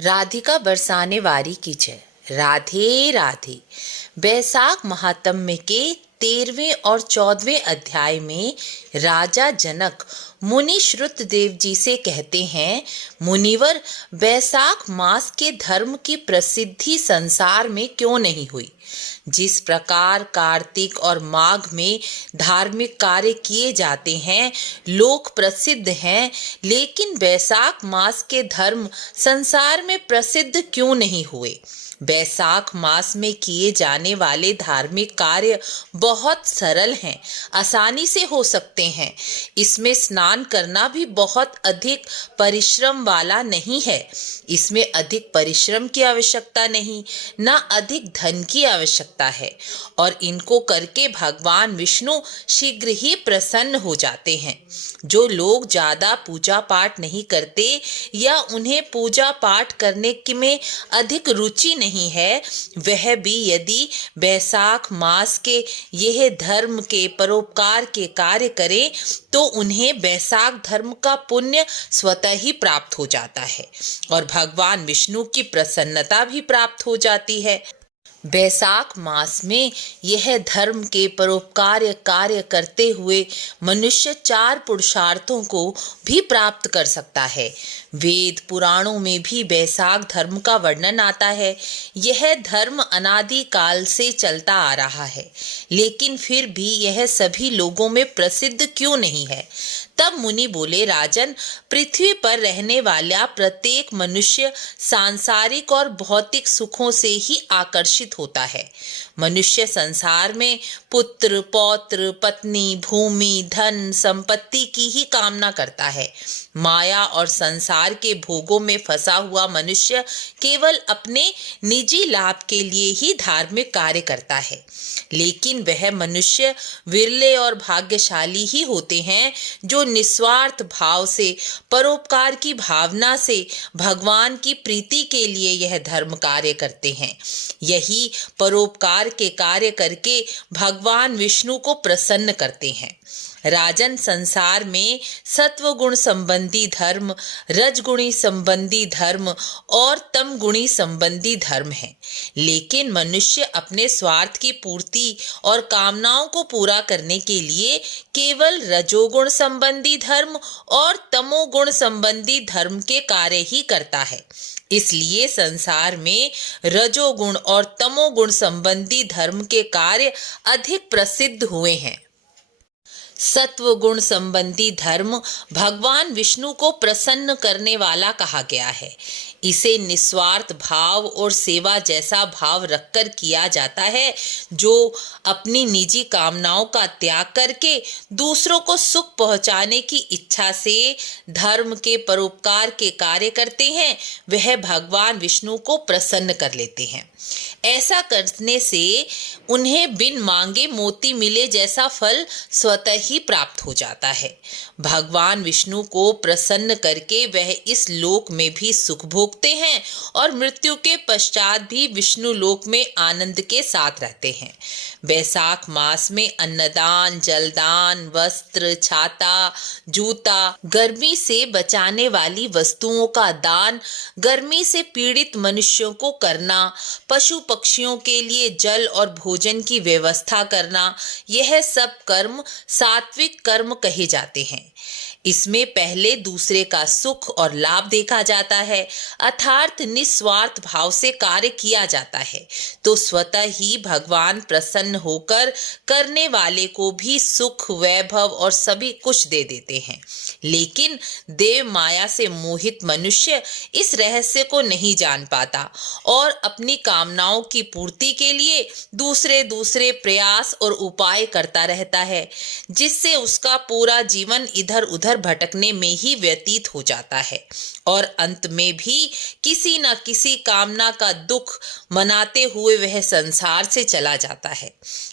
राधिका बरसाने वारी की जय। राधे राधे। बैसाख महात्म्य के 13वें और 14वें अध्याय में राजा जनक मुनि श्रुतदेव जी से कहते हैं, मुनिवर, बैसाख मास के धर्म की प्रसिद्धि संसार में क्यों नहीं हुई? जिस प्रकार कार्तिक और माघ में धार्मिक कार्य किए जाते हैं, लोक प्रसिद्ध हैं, लेकिन बैसाख मास के धर्म संसार में प्रसिद्ध क्यों नहीं हुए? बैसाख मास में किए जाने वाले धार्मिक कार्य बहुत सरल हैं, आसानी से हो सकते हैं। इसमें स्नान करना भी बहुत अधिक परिश्रम वाला नहीं है। इसमें अधिक परिश्रम की आवश्यकता नहीं, ना अधिक धन की आवश्यकता है, और इनको करके भगवान विष्णु शीघ्र ही प्रसन्न हो जाते हैं। जो लोग ज्यादा पूजा पाठ नहीं करते या उन्हें पूजा पाठ करने में अधिक रुचि नहीं है, वह भी यदि बैसाख मास के यह धर्म के परोपकार के कार्य करें तो उन्हें बैसाख धर्म का पुण्य स्वतः ही प्राप्त हो जाता है और भगवान विष्णु की प्रसन्नता भी प्राप्त हो जाती है। बैसाख मास में यह धर्म के परोपकार कार्य करते हुए मनुष्य 4 पुरुषार्थों को भी प्राप्त कर सकता है। वेद पुराणों में भी बैसाख धर्म का वर्णन आता है। यह धर्म अनादि काल से चलता आ रहा है, लेकिन फिर भी यह सभी लोगों में प्रसिद्ध क्यों नहीं है? तब मुनि बोले, राजन, पृथ्वी पर रहने वाला प्रत्येक मनुष्य सांसारिक और भौतिक सुखों से ही आकर्षित होता है। मनुष्य संसार में पुत्र, पौत्र, पत्नी, भूमि, धन, संपत्ति की ही कामना करता है। माया और संसार के भोगों में फंसा हुआ मनुष्य केवल अपने निजी लाभ के लिए ही धार्मिक कार्य करता है। लेकिन वह मनुष्य विरले और भाग्यशाली ही होते हैं जो निस्वार्थ भाव से, परोपकार की भावना से भगवान की प्रीति के लिए यह धर्म कार्य करते हैं। यही परोपकार के कार्य करके भगवान विष्णु को प्रसन्न करते हैं। राजन, संसार में सत्वगुण संबंधी धर्म, रजगुणी संबंधी धर्म और तमगुणी संबंधी धर्म है, लेकिन मनुष्य अपने स्वार्थ की पूर्ति और कामनाओं को पूरा करने के लिए केवल रजोगुण संबंधी धर्म और तमोगुण संबंधी धर्म के कार्य ही करता है। इसलिए संसार में रजोगुण और तमोगुण संबंधी धर्म के कार्य अधिक प्रसिद्ध हुए हैं। सत्वगुण संबंधी धर्म भगवान विष्णु को प्रसन्न करने वाला कहा गया है। इसे निस्वार्थ भाव और सेवा जैसा भाव रखकर किया जाता है। जो अपनी निजी कामनाओं का त्याग करके दूसरों को सुख पहुंचाने की इच्छा से धर्म के परोपकार के कार्य करते हैं, वह भगवान विष्णु को प्रसन्न कर लेते हैं। ऐसा करने से उन्हें बिन मांगे मोती मिले जैसा फल स्वतः ही प्राप्त हो जाता है। भगवान विष्णु को प्रसन्न करके वह इस लोक में भी सुख भोगते हैं और मृत्यु के पश्चात भी विष्णु लोक में आनंद के साथ रहते हैं। बैसाख मास में अन्नदान, जलदान, वस्त्र, छाता, जूता, गर्मी से बचाने वाली वस्तुओं का दान, गर्मी से पीड़ित मनुष्यों को करना, पशु पक्षियों के लिए जल और भोजन की व्यवस्था करना, यह सब कर्म सात्विक कर्म कहे जाते हैं। इसमें पहले दूसरे का सुख और लाभ देखा जाता है, अर्थात निस्वार्थ भाव से कार्य किया जाता है, तो स्वतः ही भगवान प्रसन्न होकर करने वाले को भी सुख, वैभव और सभी कुछ दे देते हैं। लेकिन देव माया से मोहित मनुष्य इस रहस्य को नहीं जान पाता और अपनी कामनाओं की पूर्ति के लिए दूसरे प्रयास और उपाय करता रहता है, जिससे उसका पूरा जीवन इधर उधर भटकने में ही व्यतीत हो जाता है और अंत में भी किसी न किसी कामना का दुख मनाते हुए वह संसार से चला जाता है।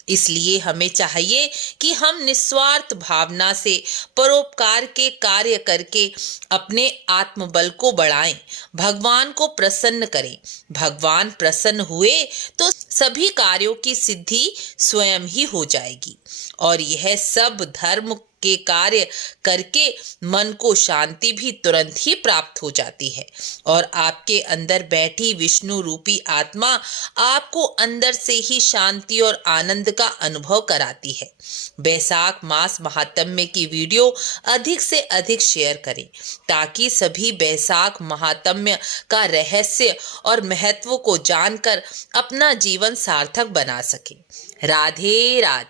इसलिए हमें चाहिए कि हम निस्वार्थ भावना से परोपकार के कार्य करके अपने आत्मबल को बढ़ाएं, भगवान को प्रसन्न करें। भगवान प्रसन्न हुए तो सभी कार्यों की सिद्धि स्वयं ही हो जाएगी और यह सब धर्म के कार्य करके मन को शांति भी तुरंत ही प्राप्त हो जाती है और आपके अंदर बैठी विष्णु रूपी आत्मा आपको अंदर से ही शांति और आनंद का अनुभव कराती है। बैसाख मास महात्म्य की वीडियो अधिक से अधिक शेयर करें ताकि सभी बैसाख महात्म्य का रहस्य और महत्व को जानकर अपना जीवन सार्थक बना सके। राधे राधे।